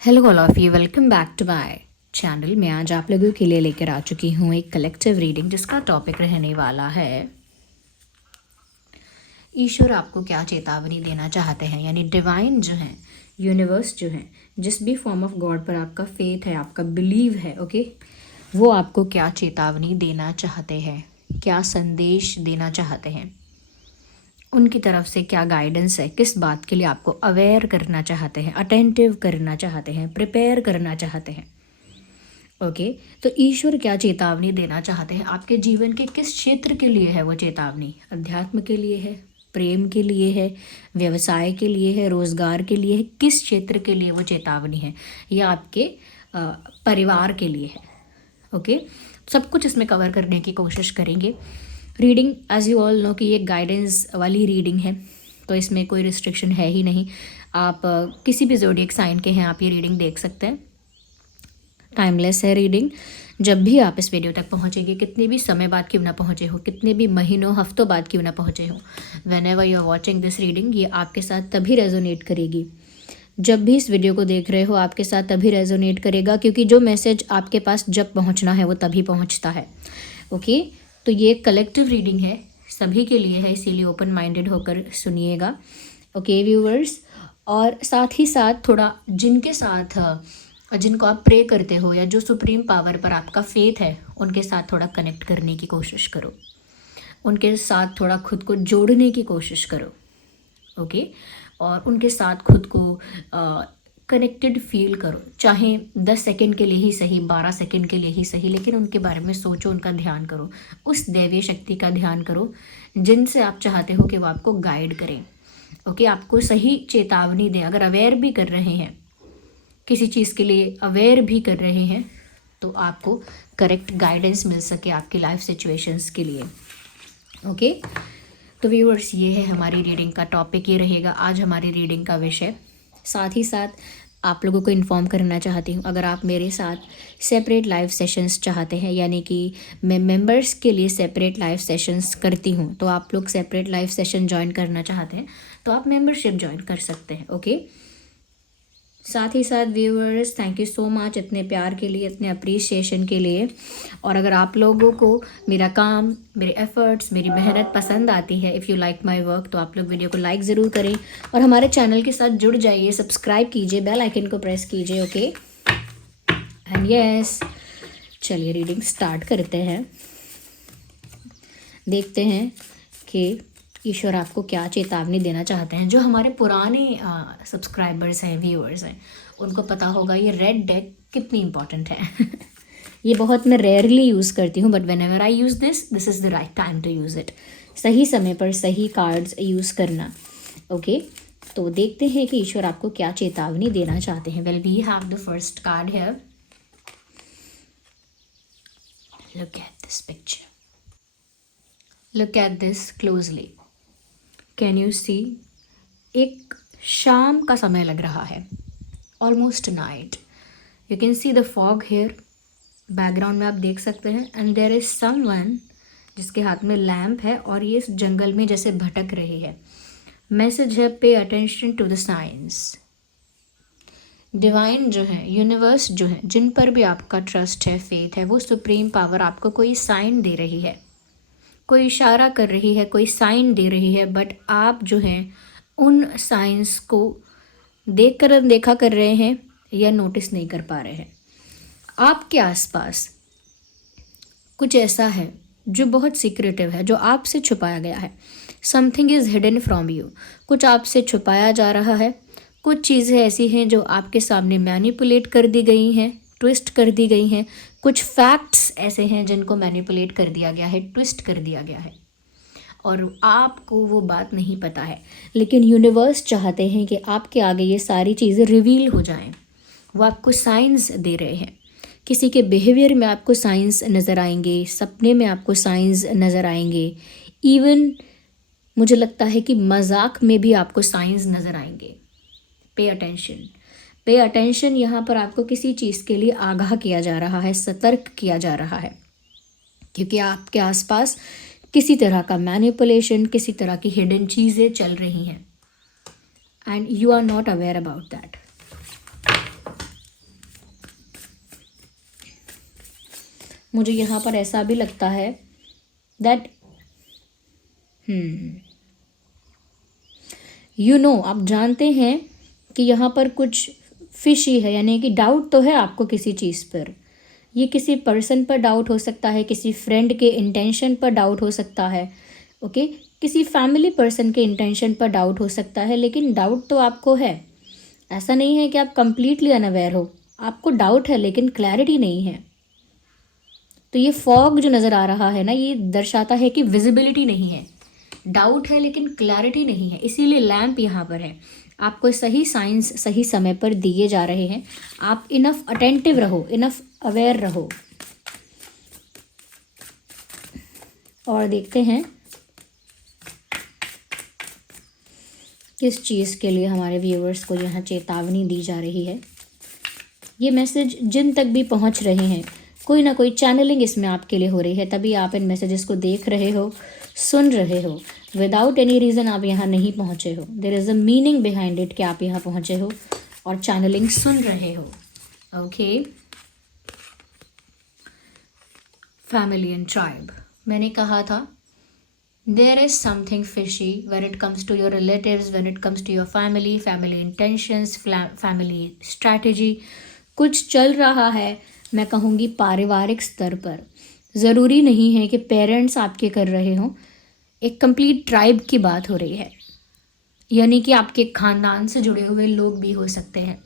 Hello all of you, welcome back to my channel. मैं आज आप लोगों के लिए लेकर आ चुकी हूँ एक कलेक्टिव रीडिंग जिसका टॉपिक रहने वाला है ईश्वर आपको क्या चेतावनी देना चाहते हैं। यानी डिवाइन जो है, यूनिवर्स जो है, जिस भी फॉर्म ऑफ गॉड पर आपका फेथ है, आपका बिलीव है, ओके, वो आपको क्या चेतावनी देना चाहते हैं, क्या संदेश देना चाहते हैं, उनकी तरफ से क्या गाइडेंस है, किस बात के लिए आपको अवेयर करना चाहते हैं, अटेंटिव करना चाहते हैं, प्रिपेयर करना चाहते हैं। ओके, तो ईश्वर क्या चेतावनी देना चाहते हैं आपके जीवन के किस क्षेत्र के लिए है वो चेतावनी? अध्यात्म के लिए है, प्रेम के लिए है, व्यवसाय के लिए है, रोजगार के लिए है, किस क्षेत्र के लिए वो चेतावनी है, या आपके परिवार के लिए है? ओके, सब कुछ इसमें कवर करने की कोशिश करेंगे। Reading as you all know कि ये गाइडेंस वाली रीडिंग है, तो इसमें कोई रिस्ट्रिक्शन है ही नहीं। आप किसी भी ज़ोडिएक साइन के हैं आप ये रीडिंग देख सकते हैं। टाइमलेस है रीडिंग। जब भी आप इस वीडियो तक पहुंचेंगे, कितने भी समय बाद क्यों ना पहुंचे हो, कितने भी महीनों हफ्तों बाद क्यों ना पहुंचे हो, whenever you are watching this reading, ये आपके साथ तभी रेजोनेट करेगी। जब भी इस वीडियो को देख रहे हो आपके साथ तभी रेजोनेट करेगा, क्योंकि जो मैसेज आपके पास जब पहुंचना है वो तभी पहुंचता है। ओके, तो ये कलेक्टिव रीडिंग है, सभी के लिए है, इसीलिए ओपन माइंडेड होकर सुनिएगा। ओके व्यूवर्स, और साथ ही साथ थोड़ा जिनके साथ जिनको आप प्रे करते हो या जो सुप्रीम पावर पर आपका फेथ है, उनके साथ थोड़ा कनेक्ट करने की कोशिश करो, उनके साथ थोड़ा खुद को जोड़ने की कोशिश करो। ओके, और उनके साथ खुद को कनेक्टेड फील करो, चाहे 10 सेकंड के लिए ही सही, 12 सेकंड के लिए ही सही, लेकिन उनके बारे में सोचो, उनका ध्यान करो, उस दैवीय शक्ति का ध्यान करो जिनसे आप चाहते हो कि वो आपको गाइड करें। ओके, आपको सही चेतावनी दें। अगर अवेयर भी कर रहे हैं, किसी चीज़ के लिए अवेयर भी कर रहे हैं, तो आपको करेक्ट गाइडेंस मिल सके आपकी लाइफ सिचुएशंस के लिए। ओके, तो व्यूअर्स, ये है हमारी रीडिंग का टॉपिक, ये रहेगा आज हमारी रीडिंग का विषय। साथ ही साथ आप लोगों को इन्फॉर्म करना चाहती हूँ, अगर आप मेरे साथ सेपरेट लाइव सेशंस चाहते हैं, यानी कि मैं मेंबर्स के लिए सेपरेट लाइव सेशंस करती हूँ, तो आप लोग सेपरेट लाइव सेशन ज्वाइन करना चाहते हैं तो आप मेंबरशिप ज्वाइन कर सकते हैं। ओके, साथ ही साथ viewers, thank you so much इतने प्यार के लिए, इतने अप्रिसिएशन के लिए। और अगर आप लोगों को मेरा काम, मेरे एफर्ट्स, मेरी मेहनत पसंद आती है, if you like my work, तो आप लोग वीडियो को लाइक ज़रूर करें और हमारे चैनल के साथ जुड़ जाइए, सब्सक्राइब कीजिए, बेल आइकन को प्रेस कीजिए। ओके एंड यस, चलिए रीडिंग स्टार्ट करते हैं। देखते हैं कि ईश्वर आपको क्या चेतावनी देना चाहते हैं। जो हमारे पुराने सब्सक्राइबर्स हैं, व्यूअर्स हैं, उनको पता होगा ये रेड डेक कितनी इंपॉर्टेंट है। ये बहुत मैं रेयरली यूज़ करती हूँ, but whenever I use this is the right time to use it. सही समय पर सही कार्ड्स यूज़ करना। ओके, तो देखते हैं कि ईश्वर आपको क्या चेतावनी देना चाहते हैं। Well, we have the first card here. Look at this picture, look at this closely. Can you see? एक शाम का समय लग रहा है, almost night. You can see the fog here, background में आप देख सकते हैं। एंड देयर इज समवन जिसके हाथ में लैम्प है और ये इस जंगल में जैसे भटक रही है। मैसेज है, pay attention to the science. Divine जो है, यूनिवर्स जो है, जिन पर भी आपका ट्रस्ट है, फेथ है, वो सुप्रीम पावर आपको कोई साइन दे रही है, कोई इशारा कर रही है, कोई साइन दे रही है, बट आप जो हैं उन साइंस को देख कर अनदेखा कर रहे हैं या नोटिस नहीं कर पा रहे हैं। आपके आसपास कुछ ऐसा है जो बहुत सीक्रेटिव है, जो आपसे छुपाया गया है। Something is hidden from you, कुछ आपसे छुपाया जा रहा है। कुछ चीज़ें ऐसी हैं जो आपके सामने मैनिपुलेट कर दी गई हैं, ट्विस्ट कर दी गई हैं। कुछ फैक्ट्स ऐसे हैं जिनको मैनिपुलेट कर दिया गया है, ट्विस्ट कर दिया गया है, और आपको वो बात नहीं पता है। लेकिन यूनिवर्स चाहते हैं कि आपके आगे ये सारी चीज़ें रिवील हो जाएं। वो आपको साइंस दे रहे हैं। किसी के बिहेवियर में आपको साइंस नज़र आएंगे, सपने में आपको साइंस नज़र आएंगे, इवन मुझे लगता है कि मजाक में भी आपको साइंस नज़र आएंगे। Pay attention, pay attention. यहाँ पर आपको किसी चीज़ के लिए आगाह किया जा रहा है, सतर्क किया जा रहा है, क्योंकि आपके आसपास किसी तरह का मैनिपुलेशन, किसी तरह की हिडन चीज़ें चल रही हैं and you are not aware about that. मुझे यहाँ पर ऐसा भी लगता है दैट आप जानते हैं कि यहाँ पर कुछ फिशी है, यानी कि डाउट तो है आपको किसी चीज़ पर। ये किसी पर्सन पर डाउट हो सकता है, किसी फ्रेंड के इंटेंशन पर डाउट हो सकता है, ओके, किसी फैमिली पर्सन के इंटेंशन पर डाउट हो सकता है, लेकिन डाउट तो आपको है। ऐसा नहीं है कि आप कंप्लीटली अनअवेयर हो, आपको डाउट है लेकिन क्लैरिटी नहीं है। तो ये फॉग जो नज़र आ रहा है ना, ये दर्शाता है कि विजिबिलिटी नहीं है, डाउट है लेकिन क्लैरिटी नहीं है, इसीलिए लैंप यहाँ पर है। आपको सही साइंस सही समय पर दिए जा रहे हैं। आप इनफ अटेंटिव रहो, इनफ अवेयर रहो। और देखते हैं किस चीज़ के लिए हमारे व्यूअर्स को यहाँ चेतावनी दी जा रही है। ये मैसेज जिन तक भी पहुँच रहे हैं, कोई ना कोई चैनलिंग इसमें आपके लिए हो रही है, तभी आप इन मैसेजेस को देख रहे हो, सुन रहे हो। विदाउट एनी रीज़न आप यहाँ नहीं पहुँचे हो। There is a meaning behind it कि आप यहाँ पहुँचे हो और चैनलिंग सुन रहे हो। ओके, फैमिली एंड ट्राइब, मैंने कहा था there is something fishy when it comes to your relatives, when it comes to your family, family intentions, family strategy. कुछ चल रहा है, मैं कहूँगी पारिवारिक स्तर पर। ज़रूरी नहीं है कि पेरेंट्स आपके कर रहे हों, एक कंप्लीट ट्राइब की बात हो रही है, यानी कि आपके ख़ानदान से जुड़े हुए लोग भी हो सकते हैं,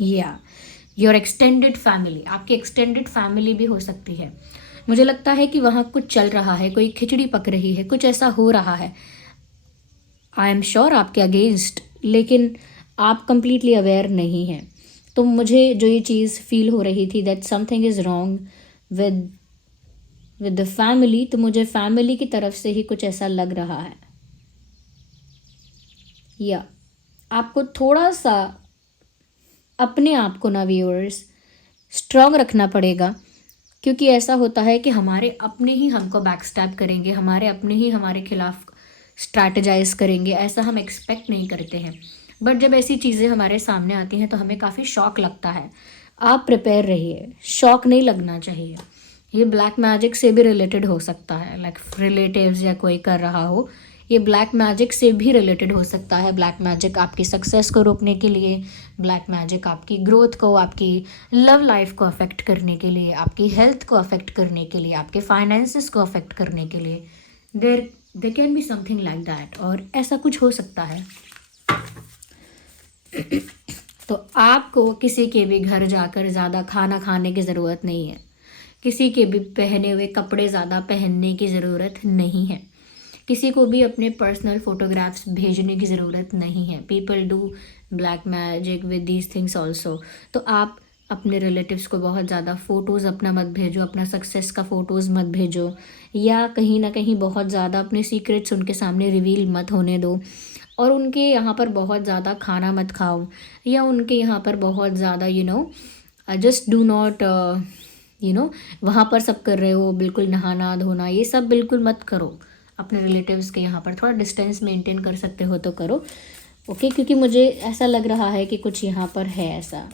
या योर एक्सटेंडेड फैमिली, आपकी एक्सटेंडेड फैमिली भी हो सकती है। मुझे लगता है कि वहाँ कुछ चल रहा है, कोई खिचड़ी पक रही है, कुछ ऐसा हो रहा है। आई एम श्योर आपके अगेंस्ट, लेकिन आप कंप्लीटली अवेयर नहीं हैं। तो मुझे जो ये चीज़ फील हो रही थी that something is wrong with the family, तो मुझे फैमिली की तरफ से ही कुछ ऐसा लग रहा है। या आपको थोड़ा सा अपने आप को ना व्यूअर्स स्ट्रॉन्ग रखना पड़ेगा, क्योंकि ऐसा होता है कि हमारे अपने ही हमको बैकस्टैब करेंगे, हमारे अपने ही हमारे खिलाफ स्ट्रैटेजाइज करेंगे। ऐसा हम एक्सपेक्ट नहीं करते हैं, बट जब ऐसी चीज़ें हमारे सामने आती हैं तो हमें काफ़ी शॉक लगता है। आप प्रिपेयर रहिए, शॉक नहीं लगना चाहिए। ये ब्लैक मैजिक से भी रिलेटेड हो सकता है, लाइक रिलेटिव्स या कोई कर रहा हो, ये ब्लैक मैजिक से भी रिलेटेड हो सकता है। ब्लैक मैजिक आपकी सक्सेस को रोकने के लिए, ब्लैक मैजिक आपकी ग्रोथ को, आपकी लव लाइफ को अफेक्ट करने के लिए, आपकी हेल्थ को अफेक्ट करने के लिए, आपके फाइनेंसेस को अफेक्ट करने के लिए, there can be something like that. और ऐसा कुछ हो सकता है। तो आपको किसी के भी घर जाकर ज़्यादा खाना खाने की ज़रूरत नहीं है, किसी के भी पहने हुए कपड़े ज़्यादा पहनने की ज़रूरत नहीं है, किसी को भी अपने पर्सनल फ़ोटोग्राफ्स भेजने की ज़रूरत नहीं है। People do black magic with these things also. तो आप अपने रिलेटिव्स को बहुत ज़्यादा फ़ोटोज़ अपना मत भेजो, अपना सक्सेस का फ़ोटोज़ मत भेजो, या कहीं ना कहीं बहुत ज़्यादा अपने सीक्रेट्स उनके सामने रिवील मत होने दो, और उनके यहाँ पर बहुत ज़्यादा खाना मत खाओ, या उनके यहाँ पर बहुत ज़्यादा जस्ट डू नॉट वहाँ पर सब कर रहे हो, बिल्कुल नहाना धोना ये सब बिल्कुल मत करो। अपने रिलेटिव्स के यहाँ पर थोड़ा डिस्टेंस मेंटेन कर सकते हो तो करो, ओके। क्योंकि मुझे ऐसा लग रहा है कि कुछ यहाँ पर है ऐसा,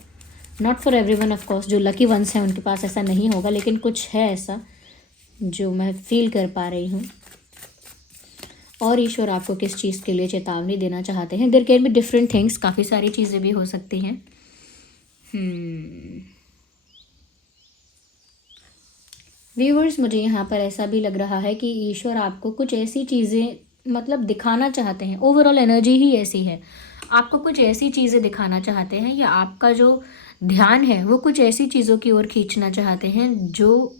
not for everyone of course, जो लकी वंस हैं उनके पास ऐसा नहीं होगा, लेकिन कुछ है ऐसा जो मैं फील कर पा रही हूँ। और ईश्वर आपको किस चीज़ के लिए चेतावनी देना चाहते हैं? There can be different things, काफ़ी सारी चीज़ें भी हो सकती हैं। व्यूअर्स, मुझे यहाँ पर ऐसा भी लग रहा है कि ईश्वर आपको कुछ ऐसी चीज़ें मतलब दिखाना चाहते हैं। ओवरऑल एनर्जी ही ऐसी है, आपको कुछ ऐसी चीज़ें दिखाना चाहते हैं, या आपका जो ध्यान है वो कुछ ऐसी चीज़ों की ओर खींचना चाहते हैं जो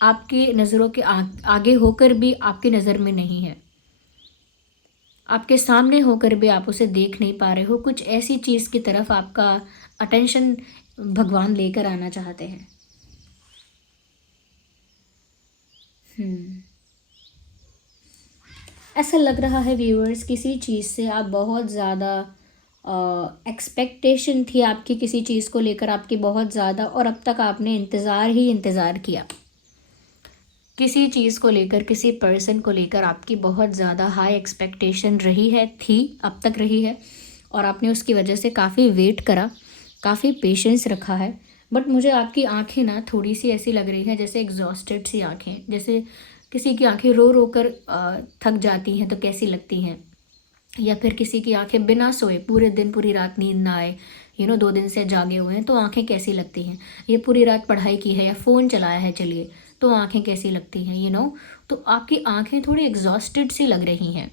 आपकी नज़रों के आगे होकर भी आपकी नज़र में नहीं है, आपके सामने होकर भी आप उसे देख नहीं पा रहे हो। कुछ ऐसी चीज़ की तरफ आपका अटेंशन भगवान लेकर आना चाहते हैं। ऐसा लग रहा है व्यूअर्स, किसी चीज़ से आप बहुत ज़्यादा एक्सपेक्टेशन थी आपकी किसी चीज़ को लेकर आपकी बहुत ज़्यादा, और अब तक आपने इंतज़ार ही इंतज़ार किया। किसी चीज़ को लेकर, किसी पर्सन को लेकर आपकी बहुत ज़्यादा हाई एक्सपेक्टेशन रही है, थी, अब तक रही है, और आपने उसकी वजह से काफ़ी वेट करा, काफ़ी पेशेंस रखा है, बट मुझे आपकी आंखें ना थोड़ी सी ऐसी लग रही हैं जैसे एग्जॉस्टेड सी आंखें, जैसे किसी की आंखें रो रो कर थक जाती हैं तो कैसी लगती हैं, या फिर किसी की आंखें बिना सोए पूरे दिन पूरी रात नींद ना आए, 2 दिन से जागे हुए हैं तो आंखें कैसी लगती हैं, ये पूरी रात पढ़ाई की है या फ़ोन चलाया है चलिए तो आंखें कैसी लगती हैं, तो आपकी आंखें थोड़ी एग्जॉस्टेड सी लग रही हैं।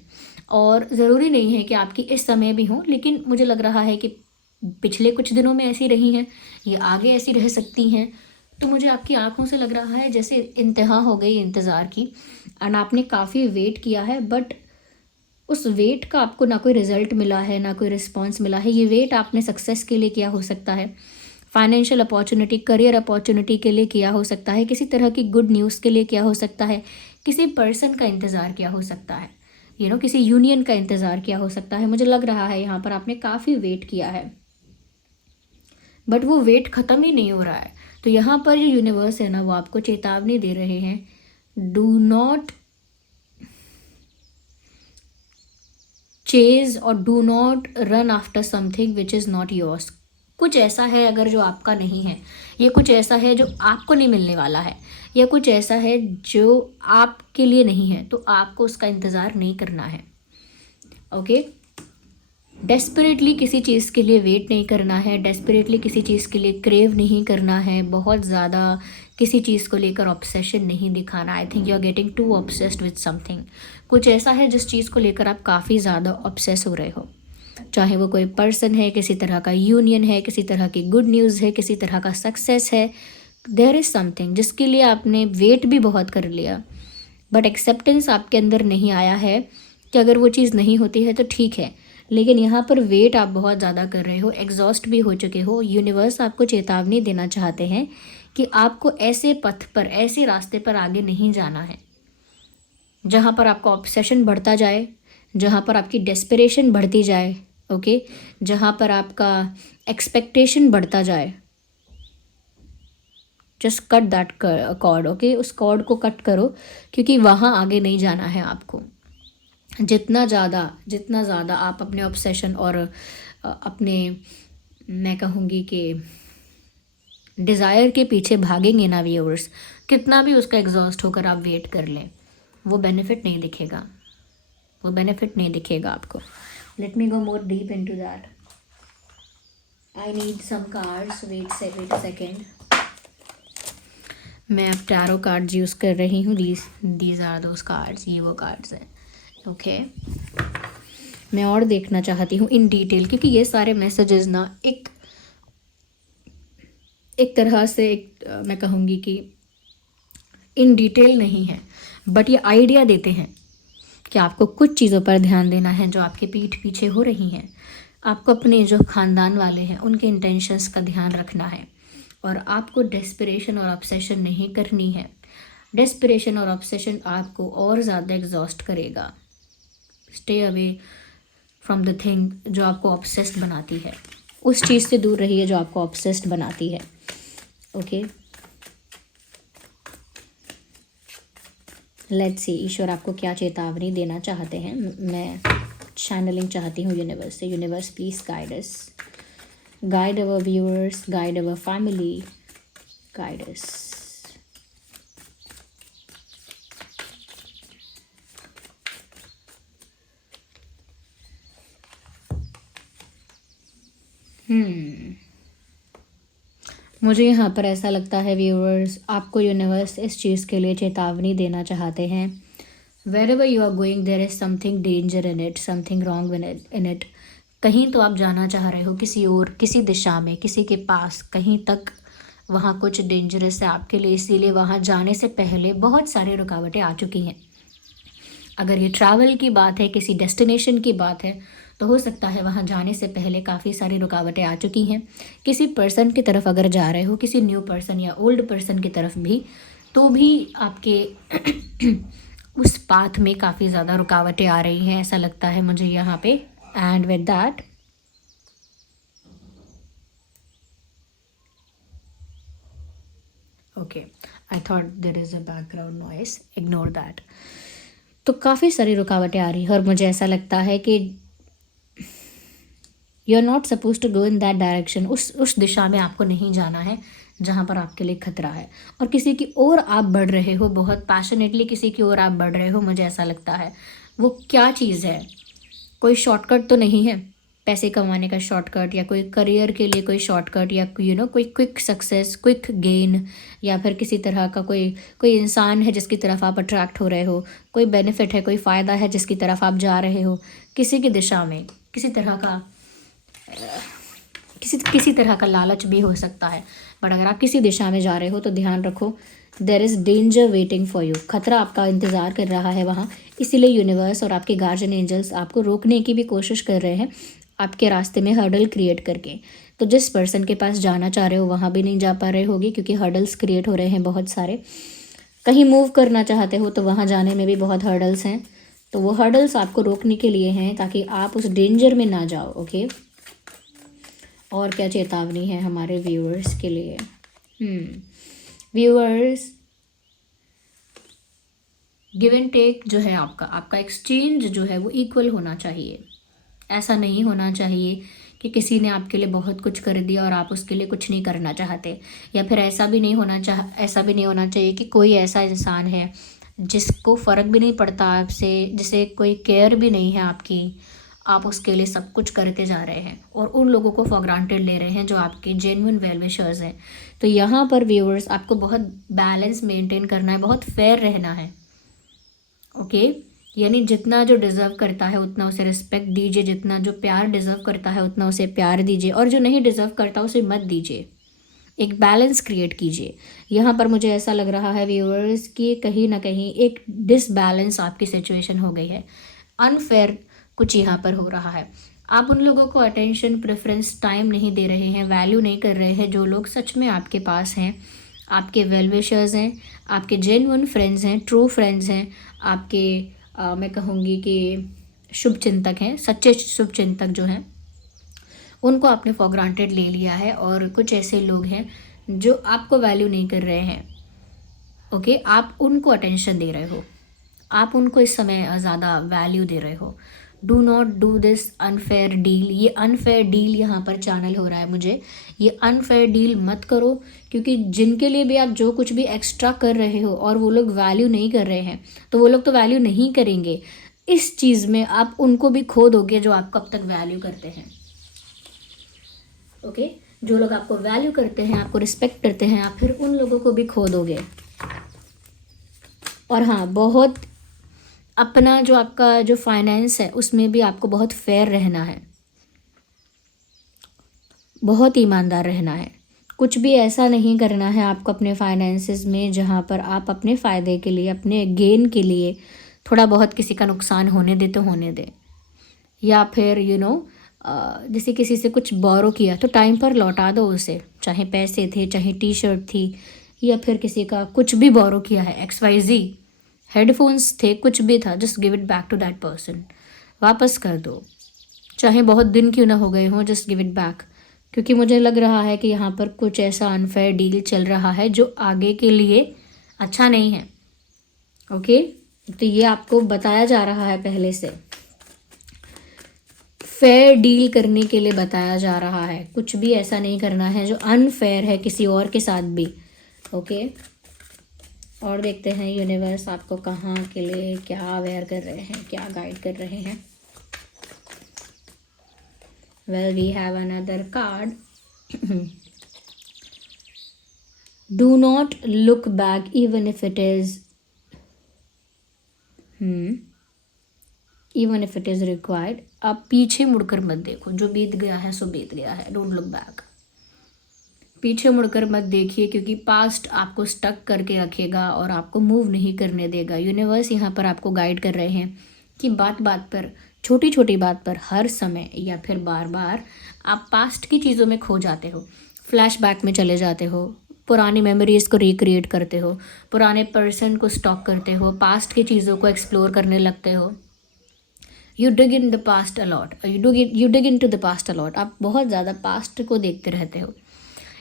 और ज़रूरी नहीं है कि आपकी इस समय भी हो, लेकिन मुझे लग रहा है कि पिछले कुछ दिनों में ऐसी रही हैं, ये आगे ऐसी रह सकती हैं। तो मुझे आपकी आंखों से लग रहा है जैसे इंतहा हो गई इंतज़ार की, एंड आपने काफ़ी वेट किया है, बट उस वेट का आपको ना कोई रिजल्ट मिला है ना कोई रिस्पॉन्स मिला है। ये वेट आपने सक्सेस के लिए किया हो सकता है, फाइनेंशियल अपॉर्चुनिटी, करियर अपॉर्चुनिटी के लिए किया हो सकता है, किसी तरह की गुड न्यूज़ के लिए किया हो सकता है, किसी पर्सन का इंतज़ार किया हो सकता है, किसी यूनियन का इंतज़ार किया हो सकता है। मुझे लग रहा है यहाँ पर आपने काफ़ी वेट किया है, बट वो वेट ख़त्म ही नहीं हो रहा है। तो यहाँ पर जो यूनिवर्स है ना, वो आपको चेतावनी दे रहे हैं, डू नॉट चेज और do not run after something which is not yours. कुछ ऐसा है अगर जो आपका नहीं है, ये कुछ ऐसा है जो आपको नहीं मिलने वाला है, या कुछ ऐसा है जो आपके लिए नहीं है, तो आपको उसका इंतज़ार नहीं करना है। ओके, डेस्परेटली किसी चीज़ के लिए वेट नहीं करना है, डेस्परेटली किसी चीज़ के लिए क्रेव नहीं करना है, बहुत ज़्यादा किसी चीज़ को लेकर ऑब्सेशन नहीं दिखाना। I think you are getting too obsessed with something. कुछ ऐसा है जिस चीज़ को लेकर आप काफ़ी ज़्यादा ऑब्सेस हो रहे हो, चाहे वो कोई पर्सन है, किसी तरह का यूनियन है, किसी तरह की गुड न्यूज़ है, किसी तरह का सक्सेस है। देयर इज़ समथिंग जिसके लिए आपने वेट भी बहुत कर लिया, बट एक्सेप्टेंस आपके अंदर नहीं आया है कि अगर वो चीज़ नहीं होती है तो ठीक है, लेकिन यहाँ पर वेट आप बहुत ज़्यादा कर रहे हो, एग्जॉस्ट भी हो चुके हो। यूनिवर्स आपको चेतावनी देना चाहते हैं कि आपको ऐसे पथ पर, ऐसे रास्ते पर आगे नहीं जाना है जहाँ पर आपका ऑब्सेशन बढ़ता जाए, जहाँ पर आपकी डेस्परेशन बढ़ती जाए, ओके, जहाँ पर आपका एक्सपेक्टेशन बढ़ता जाए। Just cut that cord, okay, उस कॉर्ड को कट करो, क्योंकि वहाँ आगे नहीं जाना है आपको। जितना ज़्यादा आप अपने ऑब्सेशन और अपने, मैं कहूँगी कि डिज़ायर के पीछे भागेंगे ना व्यूअर्स, कितना भी उसका एग्जॉस्ट होकर आप वेट कर लें, वो बेनिफिट नहीं दिखेगा, आपको। Let me go more deep into that. I need some cards, wait a second. मैं अब टैरो कार्ड्स यूज़ कर रही हूँ, दीज आर दोज कार्ड्स, ये वो कार्ड्स हैं, ओके। मैं और देखना चाहती हूँ इन डिटेल, क्योंकि ये सारे मैसेजेस ना एक तरह से मैं कहूँगी कि इन डिटेल नहीं है, बट ये आइडिया देते हैं कि आपको कुछ चीज़ों पर ध्यान देना है जो आपके पीठ पीछे हो रही हैं। आपको अपने जो ख़ानदान वाले हैं उनके इंटेंशंस का ध्यान रखना है, और आपको डेस्परेशन और ऑब्सेशन नहीं करनी है। डेस्परेशन और ऑब्सेशन आपको और ज़्यादा एग्जॉस्ट करेगा। Stay away from the thing जो आपको ऑब्सेस्ड बनाती है, उस चीज़ से दूर रहिए जो आपको ऑब्सेस्ड बनाती है, ओके। लेट्स सी ईश्वर आपको क्या चेतावनी देना चाहते हैं। मैं चैनलिंग चाहती हूँ यूनिवर्स से। Universe please guide us, guide our viewers, guide our family, guide us. मुझे यहाँ पर ऐसा लगता है व्यूअर्स, आपको यूनिवर्स इस चीज़ के लिए चेतावनी देना चाहते हैं। Wherever you are going there is something danger in it, something wrong in it. कहीं तो आप जाना चाह रहे हो, किसी और, किसी दिशा में, किसी के पास, कहीं तक, वहाँ कुछ डेंजरस है आपके लिए, इसीलिए वहाँ जाने से पहले बहुत सारी रुकावटें आ चुकी हैं। अगर ये ट्रैवल की बात है, किसी डेस्टिनेशन की बात है, तो हो सकता है वहाँ जाने से पहले काफ़ी सारी रुकावटें आ चुकी हैं। किसी पर्सन की तरफ अगर जा रहे हो, किसी न्यू पर्सन या ओल्ड पर्सन की तरफ भी, तो भी आपके उस पाथ में काफ़ी ज़्यादा रुकावटें आ रही हैं, ऐसा लगता है मुझे यहाँ पे। And with that okay, I thought there is a background noise, ignore that. तो काफ़ी सारी रुकावटें आ रही है, और मुझे ऐसा लगता है कि you are not suppose to go in that direction. उस दिशा में आपको नहीं जाना है जहाँ पर आपके लिए खतरा है, और किसी की ओर आप बढ़ रहे हो, बहुत पैशनेटली किसी की ओर आप बढ़ रहे हो, मुझे ऐसा लगता है। वो क्या चीज़ है? कोई शॉर्टकट तो नहीं है, पैसे कमाने का शॉर्टकट, या कोई करियर के लिए कोई शॉर्टकट, या कोई क्विक सक्सेस, क्विक गेन, या फिर किसी तरह का कोई कोई इंसान है जिसकी तरफ आप अट्रैक्ट हो रहे हो, कोई बेनिफिट है, कोई फ़ायदा है जिसकी तरफ आप जा रहे हो, किसी की दिशा में, किसी तरह का किसी तरह का लालच भी हो सकता है। बट अगर आप किसी दिशा में जा रहे हो तो ध्यान रखो, there is danger waiting for you, खतरा आपका इंतज़ार कर रहा है वहाँ। इसीलिए यूनिवर्स और आपके गार्जियन एंजल्स आपको रोकने की भी कोशिश कर रहे हैं, आपके रास्ते में हर्डल क्रिएट करके। तो जिस पर्सन के पास जाना चाह रहे हो वहाँ भी नहीं जा पा रहे होगे, क्योंकि हर्डल्स क्रिएट हो रहे हैं बहुत सारे। कहीं मूव करना चाहते हो तो वहाँ जाने में भी बहुत हर्डल्स हैं, तो वो हर्डल्स आपको रोकने के लिए हैं, ताकि आप उस डेंजर में ना जाओ। ओके, और क्या चेतावनी है हमारे व्यूअर्स के लिए? व्यूअर्स, गिव एंड टेक जो है आपका एक्सचेंज जो है वो इक्वल होना चाहिए। ऐसा नहीं होना चाहिए कि किसी ने आपके लिए बहुत कुछ कर दिया और आप उसके लिए कुछ नहीं करना चाहते, या फिर ऐसा भी नहीं होना चाहिए कि कोई ऐसा इंसान है जिसको फ़र्क भी नहीं पड़ता आपसे, जिसे कोई केयर भी नहीं है आपकी, आप उसके लिए सब कुछ करते जा रहे हैं और उन लोगों को फॉर ग्रांटेड ले रहे हैं जो आपके जेन्युइन वेल विशर्स हैं। तो यहाँ पर व्यूअर्स आपको बहुत बैलेंस मेंटेन करना है, बहुत फेयर रहना है। ओके, यानी जितना जो डिज़र्व करता है उतना उसे रिस्पेक्ट दीजिए, जितना जो प्यार डिज़र्व करता है उतना उसे प्यार दीजिए, और जो नहीं डिज़र्व करता उसे मत दीजिए। एक बैलेंस क्रिएट कीजिए। यहाँ पर मुझे ऐसा लग रहा है व्यूअर्स कि कहीं ना कहीं एक डिसबैलेंस आपकी सिचुएशन हो गई है, अनफेयर कुछ यहाँ पर हो रहा है। आप उन लोगों को अटेंशन, प्रेफरेंस, टाइम नहीं दे रहे हैं, वैल्यू नहीं कर रहे हैं जो लोग सच में आपके पास हैं, आपके वेल विशर्स हैं, आपके जेन्युइन फ्रेंड्स हैं, ट्रू फ्रेंड्स हैं, आपके मैं कहूँगी कि शुभ चिंतक हैं, सच्चे शुभ चिंतक जो हैं, उनको आपने फॉर ग्रांटेड ले लिया है। और कुछ ऐसे लोग हैं जो आपको वैल्यू नहीं कर रहे हैं। ओके, आप उनको अटेंशन दे रहे हो, आप उनको इस समय ज़्यादा वैल्यू दे रहे हो। Do not do this unfair deal. ये अनफेयर डील यहाँ पर चैनल हो रहा है मुझे, ये अनफेयर डील मत करो, क्योंकि जिनके लिए भी आप जो कुछ भी एक्स्ट्रा कर रहे हो और वो लोग वैल्यू नहीं कर रहे हैं, तो वो लोग तो वैल्यू नहीं करेंगे। इस चीज़ में आप उनको भी खो दोगे जो आपको अब तक वैल्यू करते हैं। ओके, जो लोग आपको वैल्यू करते हैं, आपको रिस्पेक्ट करते हैं, आप फिर उन लोगों को भी खो दोगे। और हाँ, बहुत अपना जो आपका जो फाइनेंस है उसमें भी आपको बहुत फेयर रहना है, बहुत ईमानदार रहना है। कुछ भी ऐसा नहीं करना है आपको अपने फाइनेंसेस में जहाँ पर आप अपने फ़ायदे के लिए, अपने गेन के लिए थोड़ा बहुत किसी का नुकसान होने दे तो होने दे, या फिर जैसे किसी से कुछ बोरो किया तो टाइम पर लौटा दो उसे, चाहे पैसे थे, चाहे टी शर्ट थी, या फिर किसी का कुछ भी बोरो किया है, XYZ हेडफोन्स थे, कुछ भी था, just give it back to that person, वापस कर दो, चाहे बहुत दिन क्यों ना हो गए हों, जस्ट गिव इट बैक। क्योंकि मुझे लग रहा है कि यहाँ पर कुछ ऐसा अनफेयर डील चल रहा है जो आगे के लिए अच्छा नहीं है। ओके, तो ये आपको बताया जा रहा है पहले से, फेयर डील करने के लिए बताया जा रहा है, कुछ भी ऐसा नहीं करना है जो अनफेयर है किसी और के साथ भी। ओके, और देखते हैं यूनिवर्स आपको कहाँ के लिए क्या अवेयर कर रहे हैं, क्या गाइड कर रहे हैं। Well, we have another card. Do not look back even if it is required. आप पीछे मुड़कर मत देखो, जो बीत गया है सो बीत गया है। डोंट लुक बैक, पीछे मुड़कर मत देखिए, क्योंकि पास्ट आपको स्टक करके रखेगा और आपको मूव नहीं करने देगा। यूनिवर्स यहाँ पर आपको गाइड कर रहे हैं कि बात बात पर, छोटी छोटी बात पर, हर समय या फिर बार बार आप पास्ट की चीज़ों में खो जाते हो, फ्लैशबैक में चले जाते हो, पुरानी मेमोरीज़ को रिक्रिएट करते हो, पुराने पर्सन को स्टॉक करते हो, पास्ट की चीज़ों को एक्सप्लोर करने लगते हो। You dig in the past a lot, you dig in to the past a lot. आप बहुत ज़्यादा पास्ट को देखते रहते हो।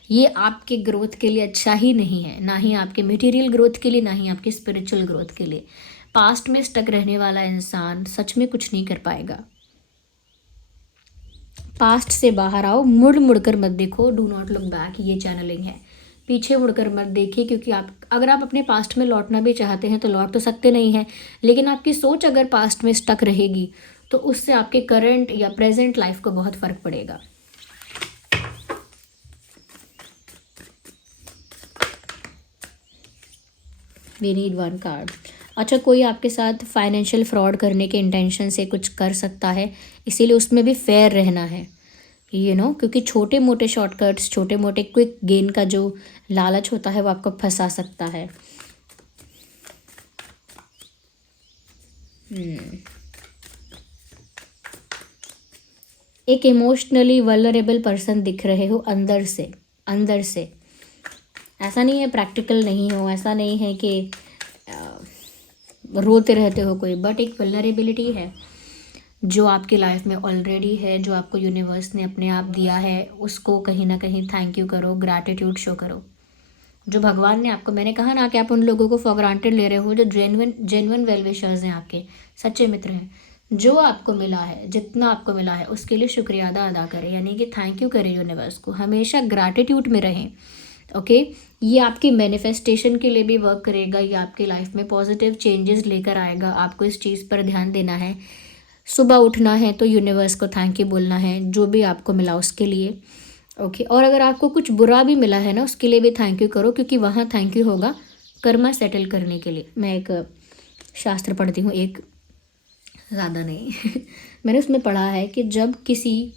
ये आपके ग्रोथ के लिए अच्छा ही नहीं है, ना ही आपके मटेरियल ग्रोथ के लिए, ना ही आपके स्पिरिचुअल ग्रोथ के लिए। पास्ट में स्टक रहने वाला इंसान सच में कुछ नहीं कर पाएगा। पास्ट से बाहर आओ, मुड़ मुड़ कर मत देखो, डू नॉट लुक बैक, ये चैनलिंग है। पीछे मुड़कर मत देखिए, क्योंकि अगर आप अपने पास्ट में लौटना भी चाहते हैं तो लौट तो सकते नहीं हैं, लेकिन आपकी सोच अगर पास्ट में स्टक रहेगी तो उससे आपके करंट या प्रेजेंट लाइफ को बहुत फ़र्क पड़ेगा। We need one card. अच्छा, कोई आपके साथ फाइनेंशियल फ्रॉड करने के इंटेंशन से कुछ कर सकता है, इसीलिए उसमें भी फेयर रहना है, क्योंकि छोटे मोटे शॉर्टकट्स, छोटे मोटे क्विक गेन का जो लालच होता है वो आपको फंसा सकता है। एक इमोशनली वल्नरेबल पर्सन दिख रहे हो अंदर से। ऐसा नहीं है प्रैक्टिकल नहीं हो, ऐसा नहीं है कि रोते रहते हो कोई, बट एक वल्नरेबिलिटी है जो आपकी लाइफ में ऑलरेडी है, जो आपको यूनिवर्स ने अपने आप दिया है, उसको कहीं ना कहीं थैंक यू करो, ग्रैटिट्यूड शो करो। जो भगवान ने आपको, मैंने कहा ना कि आप उन लोगों को फॉर ग्रांटेड ले रहे हो जो जेन्युइन वेल विशर्स हैं, आपके सच्चे मित्र हैं। जो आपको मिला है, जितना आपको मिला है, उसके लिए शुक्रिया अदा करें, यानी कि थैंक यू करें यूनिवर्स को, हमेशा ग्रैटिट्यूड में रहें। ओके, ये आपकी मैनिफेस्टेशन के लिए भी वर्क करेगा, ये आपकी लाइफ में पॉजिटिव चेंजेस लेकर आएगा। आपको इस चीज़ पर ध्यान देना है, सुबह उठना है तो यूनिवर्स को थैंक यू बोलना है जो भी आपको मिला उसके लिए। ओके, और अगर आपको कुछ बुरा भी मिला है ना, उसके लिए भी थैंक यू करो, क्योंकि वहाँ थैंक यू होगा कर्मा सेटल करने के लिए। मैं एक शास्त्र पढ़ती हूँ, एक ज़्यादा नहीं मैंने उसमें पढ़ा है कि जब किसी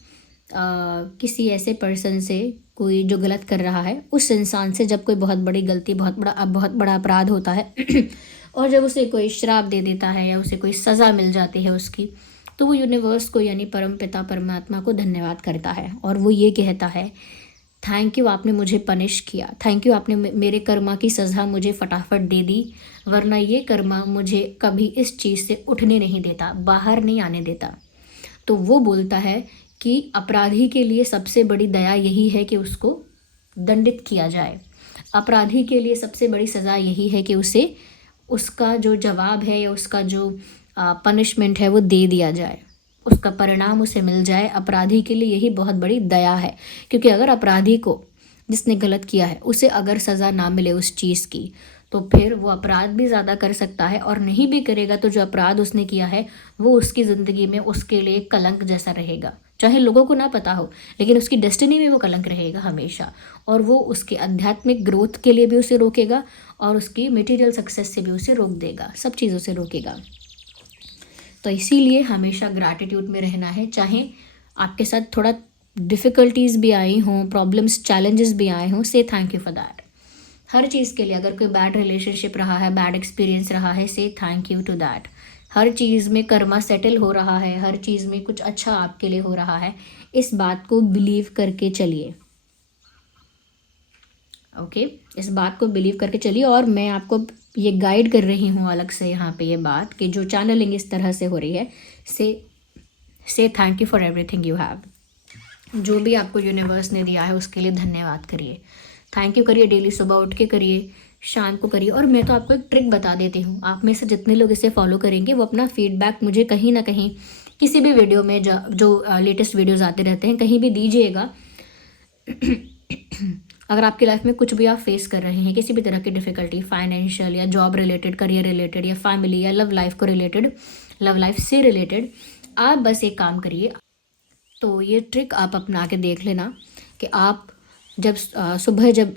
ऐसे पर्सन से कोई जो गलत कर रहा है, उस इंसान से जब कोई बहुत बड़ी गलती, बहुत बड़ा अपराध होता है और जब उसे कोई श्राप दे देता है या उसे कोई सज़ा मिल जाती है उसकी, तो वो यूनिवर्स को यानी परम पिता परमात्मा को धन्यवाद करता है और वो ये कहता है, थैंक यू आपने मुझे पनिश किया, थैंक यू आपने मेरे कर्मा की सज़ा मुझे फटाफट दे दी, वरना ये कर्मा मुझे कभी इस चीज़ से उठने नहीं देता, बाहर नहीं आने देता। तो वो बोलता है कि अपराधी के लिए सबसे बड़ी दया यही है कि उसको दंडित किया जाए, अपराधी के लिए सबसे बड़ी सज़ा यही है कि उसे उसका जो जवाब है या उसका जो पनिशमेंट है वो दे दिया जाए, उसका परिणाम उसे मिल जाए। अपराधी के लिए यही बहुत बड़ी दया है, क्योंकि अगर अपराधी को, जिसने गलत किया है, उसे अगर सज़ा ना मिले उस चीज़ की, तो फिर वो अपराध भी ज़्यादा कर सकता है, और नहीं भी करेगा तो जो अपराध उसने किया है वो उसकी ज़िंदगी में उसके लिए कलंक जैसा रहेगा, चाहे लोगों को ना पता हो, लेकिन उसकी डेस्टिनी में वो कलंक रहेगा हमेशा, और वो उसके आध्यात्मिक ग्रोथ के लिए भी उसे रोकेगा और उसकी मटेरियल सक्सेस से भी उसे रोक देगा, सब चीज़ों से रोकेगा। तो इसीलिए हमेशा ग्रैटिट्यूड में रहना है, चाहे आपके साथ थोड़ा डिफ़िकल्टीज़ भी आई हों, प्रॉब्लम्स चैलेंजेस भी आए हों, से थैंक यू फॉर दैट। हर चीज़ के लिए, अगर कोई बैड रिलेशनशिप रहा है, बैड एक्सपीरियंस रहा है, से थैंक यू टू दैट। हर चीज़ में कर्मा सेटल हो रहा है, हर चीज़ में कुछ अच्छा आपके लिए हो रहा है, इस बात को बिलीव करके चलिए। ओके, इस बात को बिलीव करके चलिए। और मैं आपको ये गाइड कर रही हूँ अलग से यहाँ पे ये बात कि जो चैनलिंग इस तरह से हो रही है, से thank you for everything you have. जो भी आपको यूनिवर्स ने दिया है उसके लिए धन्यवाद करिए, थैंक यू करिए, डेली सुबह उठ के करिए, शाम को करिए। और मैं तो आपको एक ट्रिक बता देती हूँ, आप में से जितने लोग इसे फॉलो करेंगे वो अपना फीडबैक मुझे कहीं ना कहीं किसी भी वीडियो में जो लेटेस्ट वीडियोज़ आते रहते हैं कहीं भी दीजिएगा। अगर आपकी लाइफ में कुछ भी आप फेस कर रहे हैं, किसी भी तरह की डिफ़िकल्टी, फाइनेंशियल या जॉब रिलेटेड, करियर रिलेटेड या फैमिली या लव लाइफ को रिलेटेड, लव लाइफ से रिलेटेड, आप बस एक काम करिए। तो ये ट्रिक आप अपना के देख लेना कि आप जब सुबह जब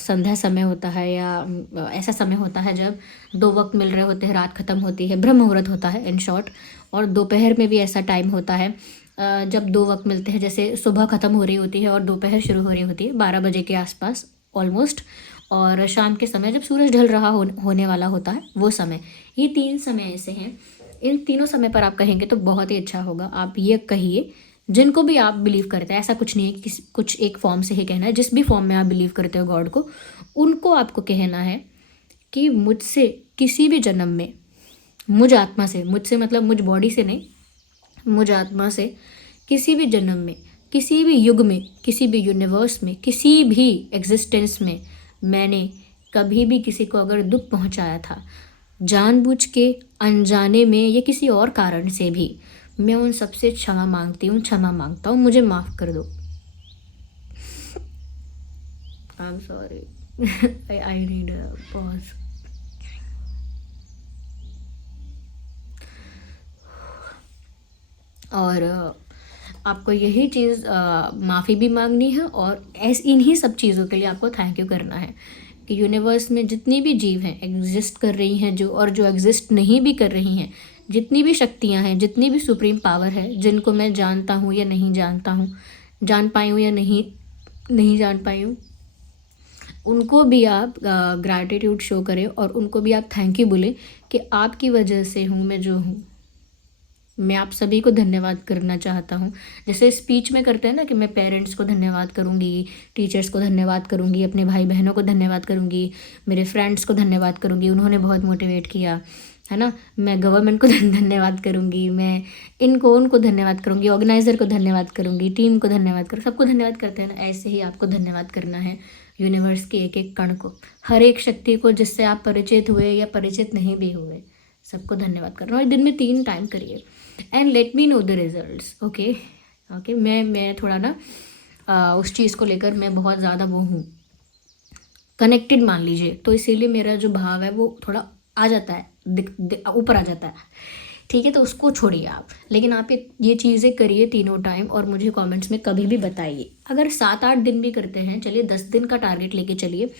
संध्या समय होता है या ऐसा समय होता है जब दो वक्त मिल रहे होते हैं, रात ख़त्म होती है, ब्रह्म मुहूर्त होता है इन शॉर्ट, और दोपहर में भी ऐसा टाइम होता है जब दो वक्त मिलते हैं, जैसे सुबह ख़त्म हो रही होती है और दोपहर शुरू हो रही होती है 12 बजे के आसपास ऑलमोस्ट, और शाम के समय जब सूरज ढल रहा होने वाला होता है वो समय। ये 3 समय ऐसे हैं, इन तीनों समय पर आप कहेंगे तो बहुत ही अच्छा होगा। आप ये कहिए जिनको भी आप बिलीव करते हैं, ऐसा कुछ नहीं है कि कुछ एक फॉर्म से ही कहना है, जिस भी फॉर्म में आप बिलीव करते हो गॉड को, उनको आपको कहना है कि मुझसे किसी भी जन्म में, मुझ आत्मा से, मुझसे मतलब मुझ बॉडी से नहीं, मुझ आत्मा से किसी भी जन्म में, किसी भी युग में, किसी भी यूनिवर्स में, किसी भी एग्जिस्टेंस में मैंने कभी भी किसी को अगर दुख पहुंचाया था, जानबूझ के, अनजाने में या किसी और कारण से भी, मैं उन सबसे क्षमा मांगती हूँ, क्षमा मांगता हूँ, मुझे माफ़ कर दो। I am sorry, I need pause. और आपको यही चीज़ माफ़ी भी मांगनी है, और इन्हीं सब चीज़ों के लिए आपको थैंक यू करना है कि यूनिवर्स में जितनी भी जीव हैं, एग्जिस्ट कर रही हैं जो, और जो एग्जिस्ट नहीं भी कर रही हैं, जितनी भी शक्तियां हैं, जितनी भी सुप्रीम पावर है, जिनको मैं जानता हूँ या नहीं जानता हूँ, जान पाई हूँ या नहीं नहीं जान पाई हूँ, उनको भी आप ग्रैटिट्यूड शो करें और उनको भी आप थैंक यू बोलें कि आपकी वजह से हूँ मैं जो हूँ। मैं आप सभी को धन्यवाद करना चाहता हूँ। जैसे स्पीच में करते हैं ना कि मैं पेरेंट्स को धन्यवाद करूँगी, टीचर्स को धन्यवाद करूँगी, अपने भाई बहनों को धन्यवाद करूँगी, मेरे फ्रेंड्स को धन्यवाद करूँगी, उन्होंने बहुत मोटिवेट किया, है ना। मैं गवर्नमेंट को धन्यवाद करूँगी, मैं इनको उनको धन्यवाद करूँगी, ऑर्गेनाइज़र को धन्यवाद करूँगी, टीम को धन्यवाद करूँ, सबको धन्यवाद करते हैं ना। ऐसे ही आपको धन्यवाद करना है यूनिवर्स के एक एक कण को, हर एक शक्ति को जिससे आप परिचित हुए या परिचित नहीं भी हुए, सबको धन्यवाद करना। और दिन में 3 टाइम करिए and let me know the results. Okay okay, मैं थोड़ा ना उस चीज़ को लेकर मैं बहुत ज़्यादा वो हूँ, कनेक्टेड मान लीजिए, तो इसीलिए मेरा जो भाव है वो थोड़ा आ जाता है, ऊपर आ जाता है, ठीक है। तो उसको छोड़िए आप, लेकिन आप ये चीज़ें करिए 3 टाइम और मुझे कमेंट्स में कभी भी बताइए। अगर 7-8 दिन भी करते हैं, चलिए 10 दिन का टारगेट लेके चलिए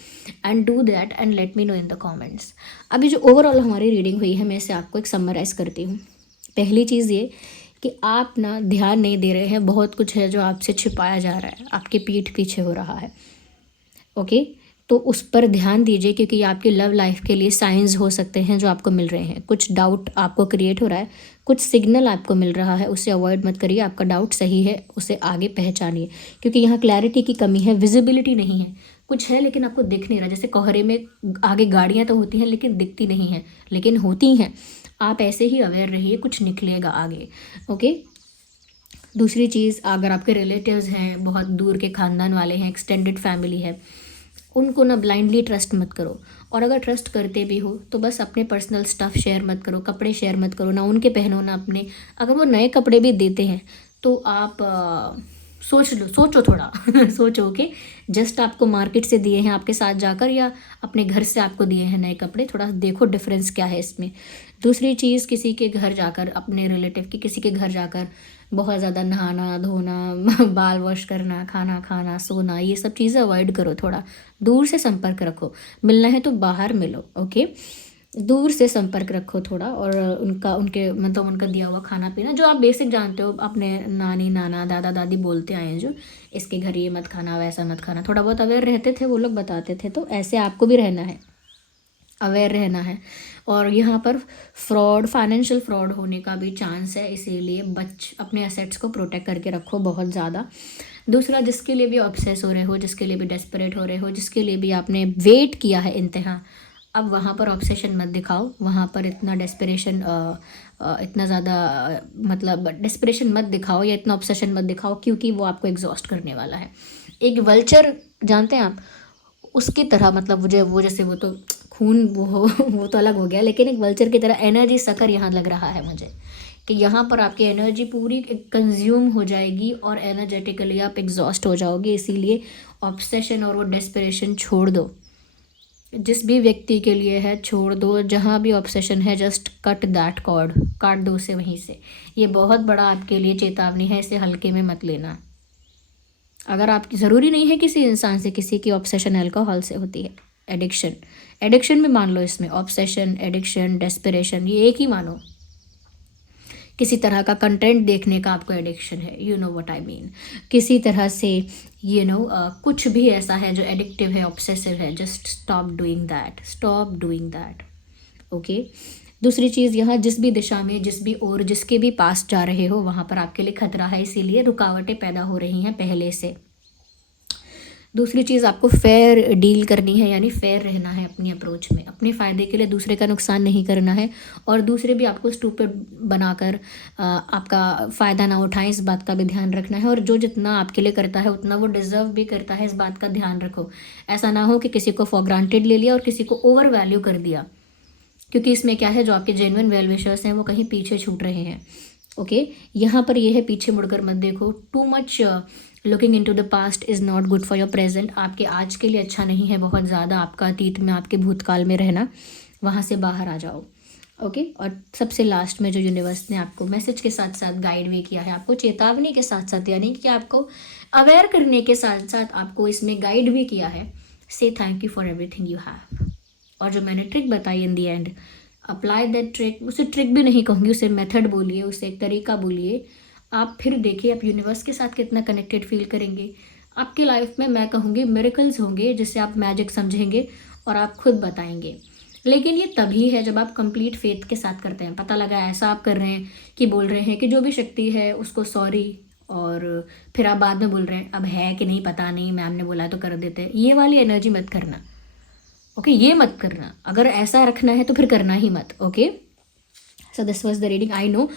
and do that and let me know in the comments. अभी जो ओवरऑल हमारी रीडिंग हुई है, मैं इसे आपको एक समराइज करती हूँ। पहली चीज़ ये कि आप ना ध्यान नहीं दे रहे हैं, बहुत कुछ है जो आपसे छिपाया जा रहा है, आपके पीठ पीछे हो रहा है। ओके, तो उस पर ध्यान दीजिए, क्योंकि आपके लव लाइफ के लिए साइंस हो सकते हैं जो आपको मिल रहे हैं। कुछ डाउट आपको क्रिएट हो रहा है, कुछ सिग्नल आपको मिल रहा है, उसे अवॉइड मत करिए। आपका डाउट सही है, उसे आगे पहचानिए, क्योंकि यहाँ क्लैरिटी की कमी है, विजिबिलिटी नहीं है। कुछ है लेकिन आपको दिख नहीं रहा, जैसे कोहरे में आगे गाड़ियाँ तो होती हैं लेकिन दिखती नहीं हैं, लेकिन होती हैं। आप ऐसे ही अवेयर रहिए, कुछ निकलेगा आगे। ओके, दूसरी चीज़, अगर आपके रिलेटिव्स हैं, बहुत दूर के ख़ानदान वाले हैं, एक्सटेंडेड फैमिली है, उनको ना ब्लाइंडली ट्रस्ट मत करो। और अगर ट्रस्ट करते भी हो तो बस अपने पर्सनल स्टफ़ शेयर मत करो, कपड़े शेयर मत करो, ना उनके पहनो ना अपने। अगर वो नए कपड़े भी देते हैं तो आप सोचो थोड़ा सोचो कि जस्ट आपको मार्केट से दिए हैं आपके साथ जाकर, या अपने घर से आपको दिए हैं नए कपड़े, थोड़ा देखो डिफरेंस क्या है इसमें। दूसरी चीज़, किसी के घर जाकर, अपने रिलेटिव की किसी के घर जाकर बहुत ज़्यादा नहाना धोना बाल वॉश करना, खाना खाना, सोना, ये सब चीज़ें अवॉइड करो। थोड़ा दूर से संपर्क रखो, मिलना है तो बाहर मिलो। ओके, दूर से संपर्क रखो थोड़ा, और उनके मतलब उनका दिया हुआ खाना पीना जो आप बेसिक जानते हो, अपने नानी नाना दादा दादी बोलते आए हैं जो, इसके घर ये मत खाना, वैसा मत खाना, थोड़ा बहुत अवेयर रहते थे, वो लोग बताते थे। तो ऐसे आपको भी रहना है, अवेयर रहना है। और यहाँ पर फ्रॉड, फाइनेंशियल फ्रॉड होने का भी चांस है, इसीलिए अपने एसेट्स को प्रोटेक्ट करके रखो बहुत ज़्यादा। दूसरा, जिसके लिए भी ऑब्सेस हो रहे हो, जिसके लिए भी डेस्परेट हो रहे हो, जिसके लिए भी आपने वेट किया है इंतहा, अब वहाँ पर ऑब्सेशन मत दिखाओ, वहाँ पर इतना डेस्परेशन इतना ज़्यादा मतलब डेस्परेशन मत दिखाओ या इतना ऑब्सेशन मत दिखाओ, क्योंकि वो आपको एग्जॉस्ट करने वाला है। एक वल्चर जानते हैं आप, उसकी तरह, मतलब मुझे वो जैसे वो तो खून वो तो अलग हो गया, लेकिन एक वल्चर की तरह एनर्जी सकर यहाँ लग रहा है मुझे, कि यहाँ पर आपकी एनर्जी पूरी कंज्यूम हो जाएगी और एनर्जेटिकली आप एग्जॉस्ट हो जाओगे। इसीलिए ऑब्सेशन और वो डेस्परेशन छोड़ दो, जिस भी व्यक्ति के लिए है छोड़ दो। जहाँ भी ऑब्सेशन है जस्ट कट दैट कॉर्ड, काट दो उसे वहीं से। ये बहुत बड़ा आपके लिए चेतावनी है, इसे हल्के में मत लेना। अगर आपकी ज़रूरी नहीं है किसी इंसान से, किसी की ऑब्सेशन अल्कोहल से होती है, एडिक्शन भी मान लो इसमें, ऑब्सेशन, एडिक्शन, डेस्परेशन, ये एक ही मानो। किसी तरह का कंटेंट देखने का आपको एडिक्शन है, you know what I mean, किसी तरह से कुछ भी ऐसा है जो एडिक्टिव है, ऑब्सेसिव है, just stop doing that, stop doing that. Okay, दूसरी चीज़, यहाँ जिस भी दिशा में, जिस भी ओर, जिसके भी पास जा रहे हो वहाँ पर आपके लिए खतरा है, इसीलिए रुकावटें पैदा हो रही हैं पहले से। दूसरी चीज़, आपको फेयर डील करनी है, यानी फेयर रहना है अपनी अप्रोच में, अपने फ़ायदे के लिए दूसरे का नुकसान नहीं करना है, और दूसरे भी आपको स्टूपिड बनाकर आपका फ़ायदा ना उठाएं, इस बात का भी ध्यान रखना है। और जो जितना आपके लिए करता है उतना वो डिज़र्व भी करता है, इस बात का ध्यान रखो। ऐसा ना हो कि किसी को फॉर ग्रांटेड ले लिया और किसी को ओवर वैल्यू कर दिया, क्योंकि इसमें क्या है, जो आपके जेन्युइन वेल विशर्स हैं वो कहीं पीछे छूट रहे हैं। ओके, यहाँ पर ये है, पीछे मुड़कर मत देखो, too much looking into the past is not good for your present, आपके आज के लिए अच्छा नहीं है बहुत ज़्यादा आपका अतीत में, आपके भूतकाल में रहना, वहाँ से बाहर आ जाओ। ओके और सबसे लास्ट में जो यूनिवर्स ने आपको मैसेज के साथ साथ गाइड भी किया है, आपको चेतावनी के साथ साथ, यानी कि आपको अवेयर करने के साथ साथ आपको इसमें गाइड भी किया है, से thank you for everything you have. और जो मैंने ट्रिक बताई इन दी एंड, अप्लाई दैट ट्रिक, उसे ट्रिक भी नहीं कहूँगी, उसे मेथड बोलिए, उसे एक तरीका बोलिए, आप फिर देखिए आप यूनिवर्स के साथ कितना कनेक्टेड फील करेंगे। आपकी लाइफ में मैं कहूँगी मिरेकल्स होंगे जिसे आप मैजिक समझेंगे और आप खुद बताएंगे। लेकिन ये तभी है जब आप कंप्लीट फेथ के साथ करते हैं। पता लगा ऐसा आप कर रहे हैं कि बोल रहे हैं कि जो भी शक्ति है उसको सॉरी, और फिर आप बाद में बोल रहे हैं अब है कि नहीं पता नहीं, मैम ने बोला तो कर देते हैं, ये वाली एनर्जी मत करना। ओके ये मत करना, अगर ऐसा रखना है तो फिर करना ही मत। Okay so this was the reading. I know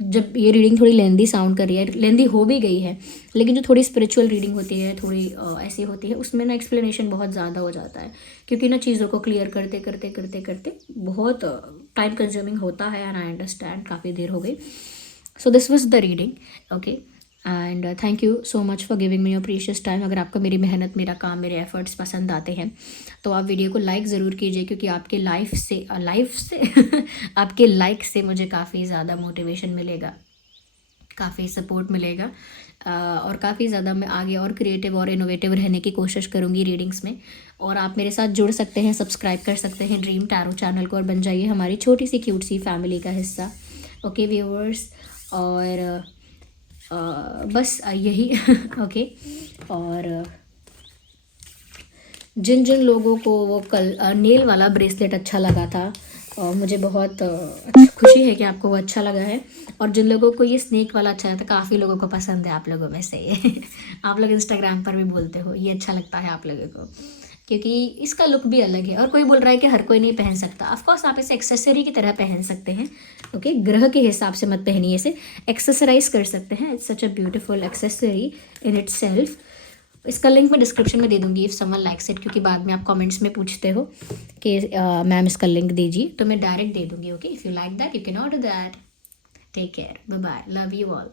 जब ये रीडिंग थोड़ी लेंदी साउंड कर रही है, लेंदी हो भी गई है, लेकिन जो थोड़ी स्पिरिचुअल रीडिंग होती है, थोड़ी ऐसी होती है, उसमें ना एक्सप्लेनेशन बहुत ज़्यादा हो जाता है, क्योंकि ना चीज़ों को क्लियर करते करते करते करते बहुत टाइम कंज्यूमिंग होता है। एंड आई अंडरस्टैंड, काफ़ी देर हो गई। So this was the reading. Okay and thank you so much for giving me your precious time. अगर आपको मेरी मेहनत, मेरा काम, मेरे एफर्ट्स पसंद आते हैं तो आप वीडियो को लाइक ज़रूर कीजिए, क्योंकि आपके लाइफ से आपके लाइक से मुझे काफ़ी ज़्यादा मोटिवेशन मिलेगा, काफ़ी सपोर्ट मिलेगा, और काफ़ी ज़्यादा मैं आगे और क्रिएटिव और इनोवेटिव रहने की कोशिश करूँगी रीडिंग्स में। और आप मेरे साथ जुड़ सकते हैं, सब्सक्राइब कर सकते हैं ड्रीम टैरो चैनल को, और बन जाइए हमारी छोटी सी क्यूट सी फैमिली का हिस्सा। ओके व्यूअर्स, और बस यही ओके। और जिन जिन लोगों को वो कल नेल वाला ब्रेसलेट अच्छा लगा था, मुझे बहुत खुशी है कि आपको वो अच्छा लगा है। और जिन लोगों को ये स्नेक वाला अच्छा लगा था, काफ़ी लोगों को पसंद है आप लोगों में से ये आप लोग इंस्टाग्राम पर भी बोलते हो ये अच्छा लगता है आप लोगों को, क्योंकि इसका लुक भी अलग है। और कोई बोल रहा है कि हर कोई नहीं पहन सकता, ऑफकोर्स आप इसे एक्सेसरी की तरह पहन सकते हैं। ओके ग्रह के हिसाब से मत पहनिए, इसे एक्सेसराइज कर सकते हैं। It's such a beautiful accessory in it self. इसका लिंक मैं डिस्क्रिप्शन में दे दूँगी इफ़ समवन लाइक्स इट, क्योंकि बाद में आप कमेंट्स में पूछते हो कि मैम इसका लिंक दीजिए, तो मैं डायरेक्ट दे दूँगी। Okay if you like that you can order that. Take care, bye bye, love you all.